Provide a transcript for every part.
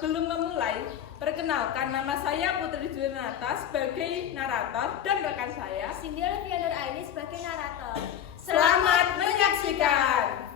sebelum memulai, perkenalkan nama saya Putri Julianata sebagai narator dan rekan saya Cindy Olivia Nur Aini sebagai narator. Selamat menyaksikan.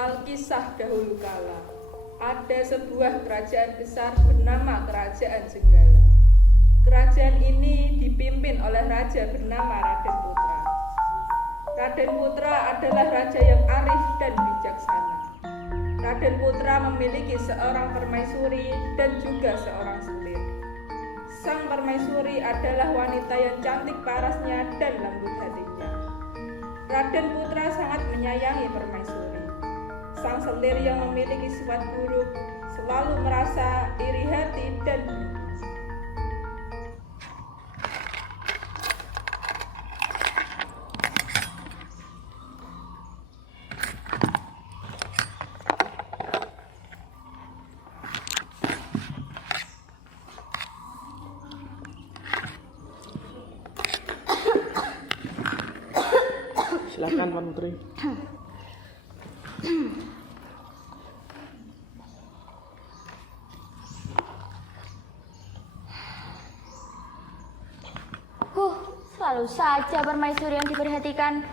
Alkisah dahulu kala, ada sebuah kerajaan besar bernama Kerajaan Jenggala. Kerajaan ini dipimpin oleh raja bernama Raden Putra. Raden Putra adalah raja yang arif dan bijaksana. Raden Putra memiliki seorang permaisuri dan juga seorang selir. Sang permaisuri adalah wanita yang cantik parasnya dan lembut hatinya. Raden Putra sangat menyayangi permaisuri. Sang selir yang memiliki sifat buruk selalu merasa iri hati dan benci. Silakan Pak Menteri. Selalu saja permaisuri yang diperhatikan.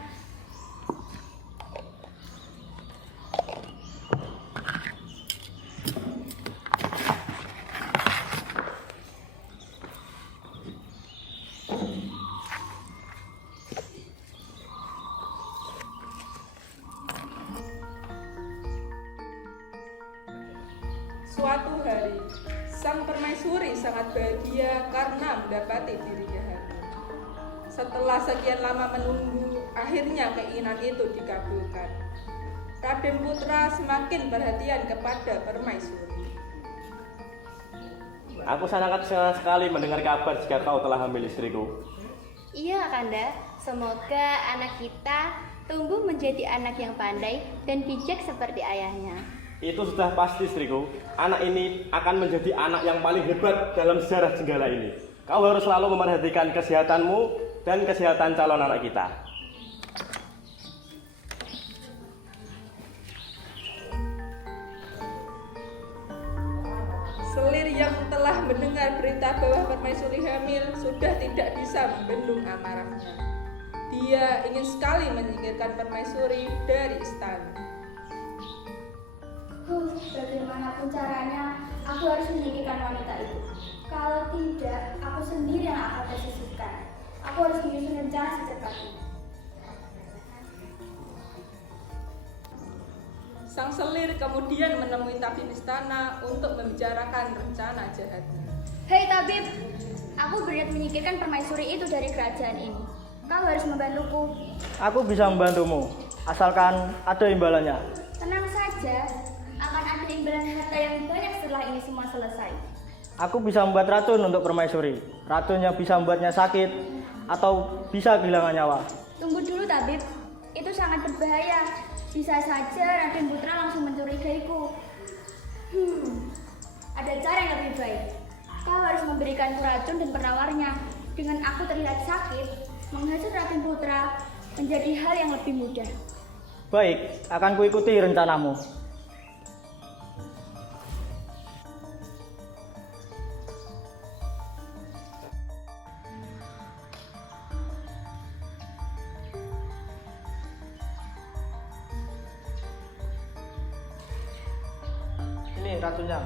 Suatu hari, sang permaisuri sangat bahagia karena mendapati dirinya hamil. Setelah sekian lama menunggu, akhirnya keinginan itu dikabulkan. Raden Putra semakin perhatian kepada permaisuri. Aku sangat senang sekali mendengar kabar jika kau telah hamil istriku. Iya, Kanda. Semoga anak kita tumbuh menjadi anak yang pandai dan bijak seperti ayahnya. Itu sudah pasti istriku. Anak ini akan menjadi anak yang paling hebat dalam sejarah Jenggala ini. Kau harus selalu memperhatikan kesehatanmu dan kesehatan calon anak kita. Selir yang telah mendengar berita bahwa permaisuri hamil sudah tidak bisa membendung amarahnya. Dia ingin sekali menyingkirkan permaisuri dari istana. Bagaimanapun caranya, aku harus menyingkirkan wanita itu. Kalau tidak, aku sendiri yang akan tersisihkan. Aku harus menyusun rencana secepatnya. Sang selir kemudian menemui tabib istana untuk membicarakan rencana jahatnya. Hei tabib, aku berniat menyingkirkan permaisuri itu dari kerajaan ini. Kau harus membantuku. Aku bisa membantumu, asalkan ada imbalannya. Tenang saja, akan ada imbalan harta yang banyak setelah ini semua selesai. Aku bisa membuat racun untuk permaisuri. Racun yang bisa membuatnya sakit atau bisa kehilangan nyawa. Tunggu dulu tabib, itu sangat berbahaya. Bisa saja Raden Putra langsung mencurigaiku. Ada cara yang lebih baik. Kau harus memberikanku racun dan penawarnya. Dengan aku terlihat sakit, menghasut Raden Putra menjadi hal yang lebih mudah. Baik, akan kuikuti rencanamu. Ini racunnya.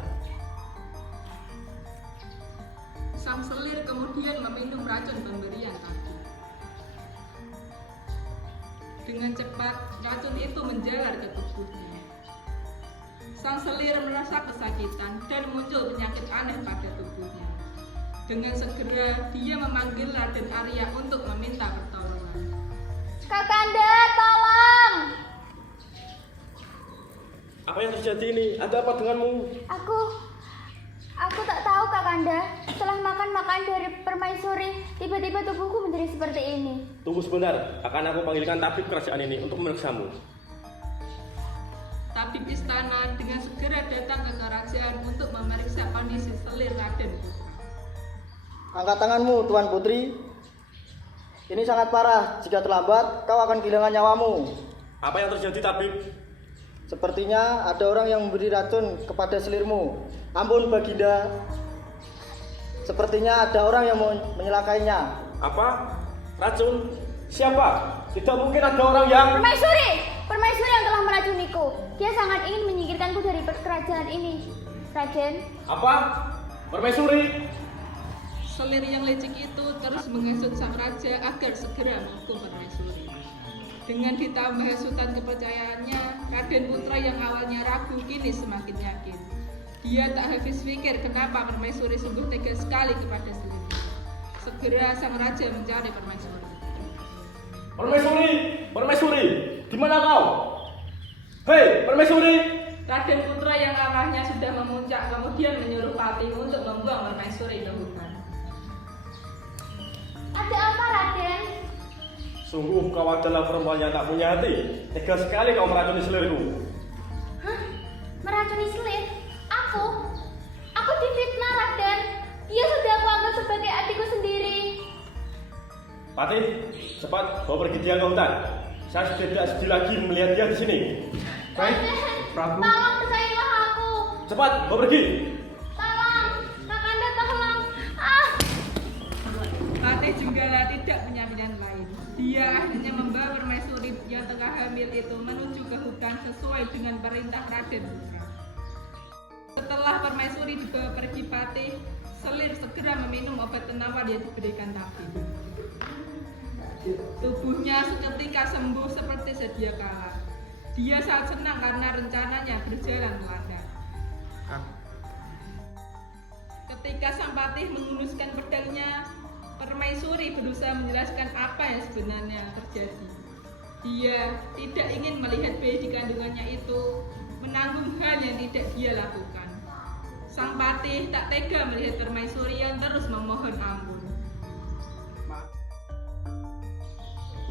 Sang selir kemudian meminum racun pemberian tadi. Dengan cepat, racun itu menjalar ke tubuhnya. Sang selir merasa kesakitan dan muncul penyakit aneh pada tubuhnya. Dengan segera, dia memanggil Raden Arya untuk meminta pertolongan. Kakanda, tolong! Apa yang terjadi ini? Ada apa denganmu? Aku tak tahu Kakanda. Setelah makan dari permaisuri, tiba-tiba tubuhku menjadi seperti ini. Tunggu sebentar, akan aku panggilkan tabib kerajaan ini untuk memeriksamu. Tabib istana dengan segera datang ke kerajaan untuk memeriksa kondisi selir Raden Putra. Angkat tanganmu, Tuan Putri. Ini sangat parah. Jika terlambat, kau akan kehilangan nyawamu. Apa yang terjadi, tabib? Sepertinya ada orang yang memberi racun kepada selirmu. Ampun, Baginda. Sepertinya ada orang yang mau menyelakainya. Apa? Racun? Siapa? Tidak mungkin ada orang yang... Permaisuri yang telah meracuniku. Dia sangat ingin menyingkirkanku dari kerajaan ini. Raden. Apa? Permaisuri? Selir yang licik itu terus menghasut sang raja agar segera menghukum permaisuri. Dengan ditambah hasutan kepercayaannya, Raden Putra yang awalnya ragu kini semakin yakin. Dia tak habis pikir kenapa permaisuri sungguh tega sekali kepada Selir. Segera sang raja mencari permaisuri. Permaisuri, di mana kau? Hei, permaisuri! Raden Putra yang arahnya sudah memuncak kemudian menyuruh Patih untuk membuang permaisuri ke hutan. Ada apa, Raden? Sungguh kau adalah perempuan yang tak punya hati. Tega sekali kau meracuni selirku. Hah? Meracuni Selir? Aku difitnah, Raden. Dia sudah aku anggap sebagai adikku sendiri. Patih, cepat bawa pergi dia ke hutan. Saya sudah tidak sedih lagi melihat dia di sini. Baik, Prabu. Tolong percailah aku. Cepat bawa pergi. Tolong, Kakanda tolong. Patih Jenggala tidak punya pilihan lain. Dia akhirnya membawa permaisuri yang tengah hamil itu menuju ke hutan sesuai dengan perintah Raden Putra. Setelah permaisuri dibawa pergi Patih, Selir segera meminum obat penawar yang diberikan tabib. Tubuhnya seketika sembuh seperti sedia kala. Dia sangat senang karena rencananya berjalan lancar. Ketika sang Patih menghunuskan pedangnya, permaisuri berusaha menjelaskan apa yang sebenarnya terjadi. Dia tidak ingin melihat bayi di kandungannya itu menanggung hal yang tidak dia lakukan. Sang Patih tak tega melihat permaisuri yang terus memohon ampun.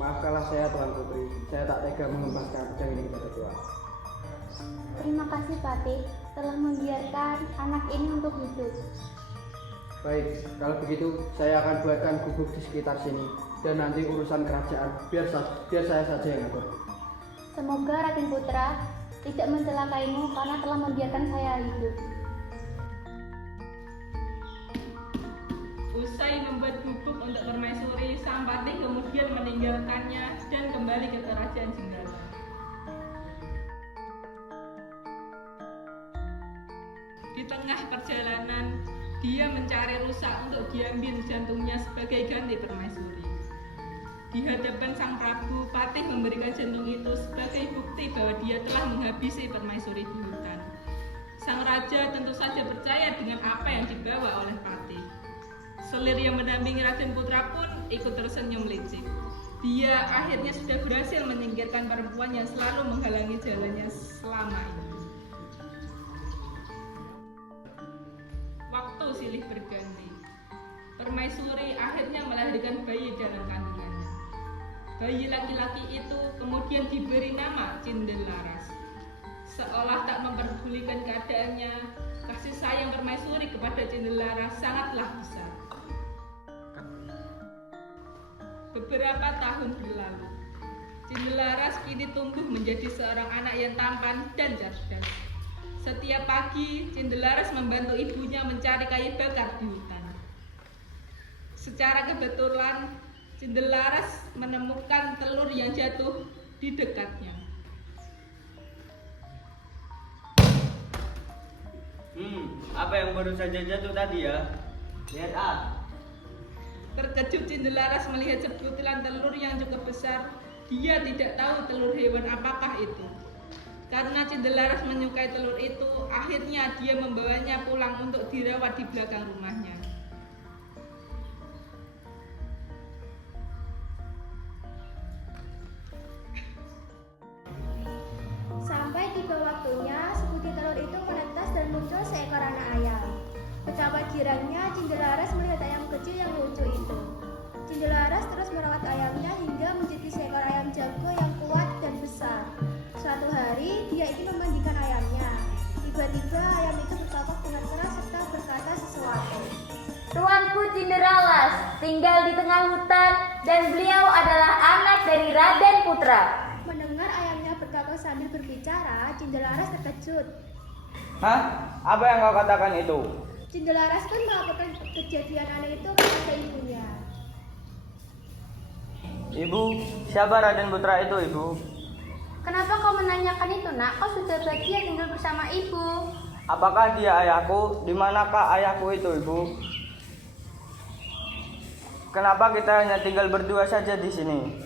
Maafkanlah saya, Tuan Putri. Saya tak tega mengembaskan pedang ini kepada Tuan. Terima kasih, Patih, telah membiarkan anak ini untuk hidup. Baik, kalau begitu saya akan buatkan gubuk di sekitar sini. Dan nanti urusan kerajaan biar saya saja yang atur. Semoga Raden Putra tidak mencelakaimu karena telah membiarkan saya hidup. Usai membuat gubuk untuk permaisuri, sang Patih kemudian meninggalkannya dan kembali ke kerajaan Jenggala. Di tengah perjalanan, dia mencari rusa untuk diambil jantungnya sebagai ganti permaisuri. Di hadapan sang Prabu, Patih memberikan jantung itu sebagai bukti bahwa dia telah menghabisi permaisuri di hutan. Sang raja tentu saja percaya dengan apa yang dibawa oleh Patih. Selir yang mendampingi Raden Putra pun ikut tersenyum licik. Dia akhirnya sudah berhasil menyingkirkan perempuan yang selalu menghalangi jalannya selama ini. Waktu silih berganti. Permaisuri akhirnya melahirkan bayi dalam kandungannya. Bayi laki-laki itu kemudian diberi nama Cindelaras. Seolah tak memperdulikan keadaannya, kasih sayang permaisuri kepada Cindelaras sangatlah besar. Beberapa tahun berlalu, Cindelaras kini tumbuh menjadi seorang anak yang tampan dan cerdas. Setiap pagi, Cindelaras membantu ibunya mencari kayu bakar di hutan. Secara kebetulan, Cindelaras menemukan telur yang jatuh di dekatnya. Apa yang baru saja jatuh tadi ya? Lihat Terkejut Cindelaras melihat sebutilan telur yang cukup besar. Dia tidak tahu telur hewan apakah itu. Karena Cindelaras menyukai telur itu, akhirnya dia membawanya pulang untuk dirawat di belakang rumahnya. Sampai tiba waktunya sayangnya Cindelaras melihat ayam kecil yang lucu itu. Cindelaras terus merawat ayamnya hingga menjadi seekor ayam jago yang kuat dan besar. Suatu hari dia ingin memandikan ayamnya. Tiba-tiba ayam itu berkokok dengan keras serta berkata sesuatu. Tuanku Cinderalas tinggal di tengah hutan dan beliau adalah anak dari Raden Putra. Mendengar ayamnya berkokok sambil berbicara, Cindelaras terkejut. Hah? Apa yang kau katakan itu? Cindelaras pun melaporkan kejadian aneh itu kepada ibunya. Ibu, siapa Raden Putra itu, Ibu? Kenapa kau menanyakan itu, nak? Kau sudah bahagia tinggal bersama ibu. Apakah dia ayahku? Di manakah ayahku itu, Ibu? Kenapa kita hanya tinggal berdua saja di sini?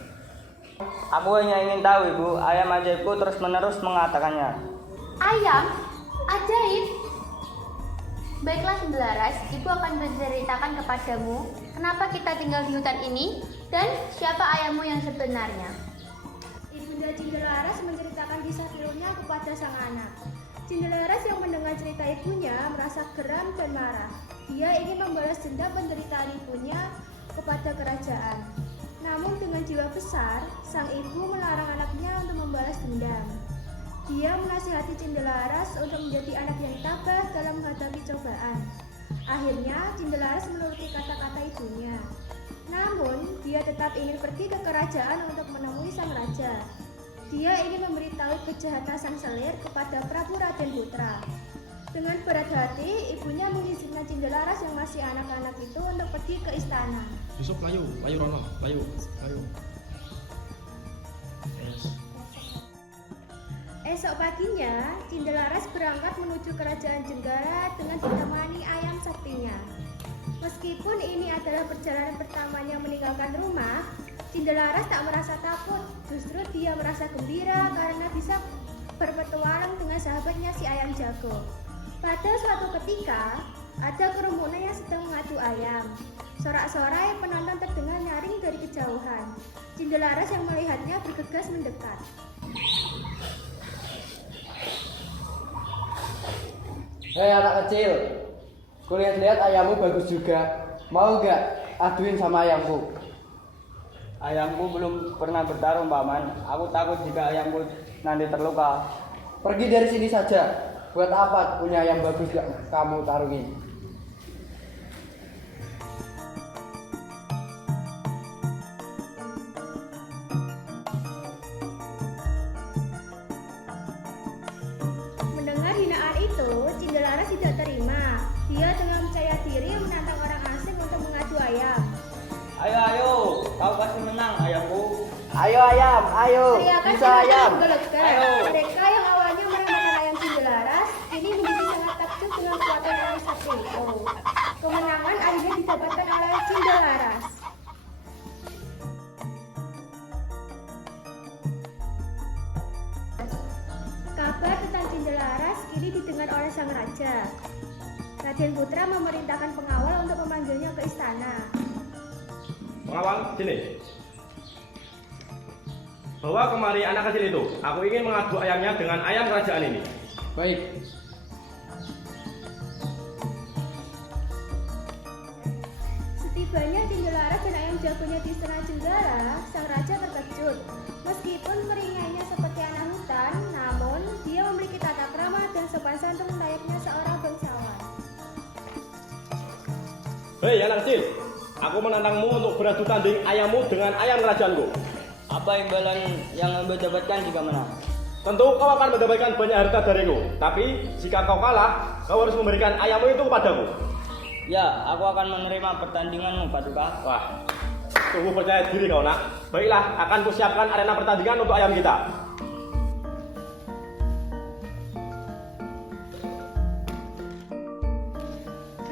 Aku hanya ingin tahu, Ibu. Ayam ajaibku terus-menerus mengatakannya. Ayam? Ajaib? Baiklah Cindelaras, ibu akan menceritakan kepadamu kenapa kita tinggal di hutan ini dan siapa ayahmu yang sebenarnya. Ibunda Cindelaras menceritakan kisah pilunya kepada sang anak. Cindelaras yang mendengar cerita ibunya merasa geram dan marah. Dia ingin membalas dendam penderitaan ibunya kepada kerajaan. Namun dengan jiwa besar, sang ibu melarang anaknya untuk membalas dendam. Dia menasihati Cindelaras untuk menjadi anak yang tabah dalam menghadapi cobaan. Akhirnya Cindelaras menuruti kata-kata ibunya. Namun, dia tetap ingin pergi ke kerajaan untuk menemui sang raja. Dia ingin memberitahu kejahatan sang selir kepada Prabu Raden Putra. Dengan berat hati, ibunya mengizinkan Cindelaras yang masih anak-anak itu untuk pergi ke istana. Yusuf, layu Rono, layu. Esok paginya, Cindelaras berangkat menuju kerajaan Jenggala dengan ditemani ayam saktinya. Meskipun ini adalah perjalanan pertamanya meninggalkan rumah, Cindelaras tak merasa takut. Justru dia merasa gembira karena bisa berpetualang dengan sahabatnya si ayam jago. Pada suatu ketika, ada kerumunan yang sedang mengadu ayam. Sorak-sorai penonton terdengar nyaring dari kejauhan. Cindelaras yang melihatnya bergegas mendekat. Hei anak kecil, kulihat-lihat ayammu bagus juga. Mau gak aduin sama ayamku? Ayamku belum pernah bertarung, Paman. Aku takut jika ayamku nanti terluka. Pergi dari sini saja. Buat apa punya ayam bagus gak kamu tarungin? Mendengar hinaan itu, Cindelaras tidak terima. Dia dengan percaya diri menantang orang asing untuk mengadu ayam. Ayo, kau pasti menang, ayamku. Ayo ayam, ayo, Teriakan bisa ayam. menggelegar. Ayo. Mereka yang awalnya meremehkan ayam Cindelaras, kini menjadi sangat takjub dengan kekuatan ayam sakti itu. Kemenangan akhirnya didapatkan oleh Cindelaras. Kabar tentang Cindelaras kini didengar oleh sang raja. Raden Putra memerintahkan pengawal untuk memanggilnya ke istana. Pengawal, sini. Bawa kemari anak kecil itu. Aku ingin mengadu ayamnya dengan ayam kerajaan ini. Baik. Setibanya Cindelaras dan ayam jagonya di istana Jenggala, sang raja terkejut. Meskipun peringainya seperti anak hutan, namun dia memiliki tata krama dan sopan santun layaknya seorang bangsawan. Hei anak kecil, aku menantangmu untuk beradu tanding ayammu dengan ayam kerajaanku. Apa imbalan yang Anda dapatkan jika menang? Tentu kau akan mendapatkan banyak harta dariku. Tapi jika kau kalah, kau harus memberikan ayammu itu kepadaku. Ya, aku akan menerima pertandinganmu, Paduka. Wah, sungguh percaya diri kau nak. Baiklah, akan kusiapkan arena pertandingan untuk ayam kita.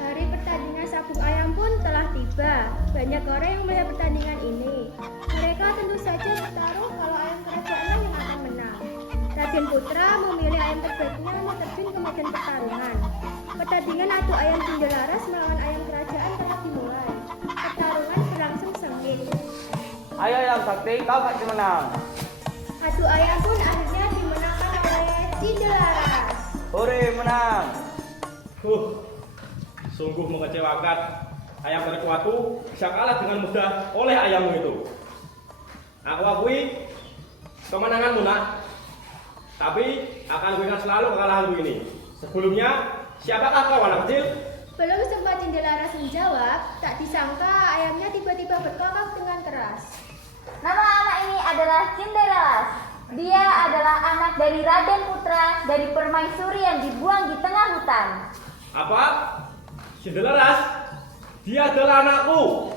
Hari pertandingan sabung ayam pun telah tiba. Banyak orang yang melihat pertandingan ini. Mereka tentu saja bertaruh kalau ayam kerajaanlah yang akan menang. Raden Putra memilih ayam terbaiknya untuk terjun ke medan pertarungan. Pertandingan adu ayam Cindelaras melawan ayam kerajaan telah dimulai. Pertarungan berlangsung sengit. Ayo ayam sakti, kau pasti menang. Adu ayam pun akhirnya dimenangkan oleh Cindelaras. Hore, menang. Sungguh mengecewakan. Ayam terkuatku bisa kalah dengan mudah oleh ayammu itu. Aku akui kemenanganmu, nak. Tapi akan berikan selalu kekalahanku ini. Sebelumnya, siapakah kau anak kecil? Belum sempat Cindelaras menjawab, tak disangka ayamnya tiba-tiba berkokok dengan keras. Nama anak ini adalah Cinderalas. Dia adalah anak dari Raden Putra dari permaisuri yang dibuang di tengah hutan. Apa? Cindelaras? Dia adalah anakku.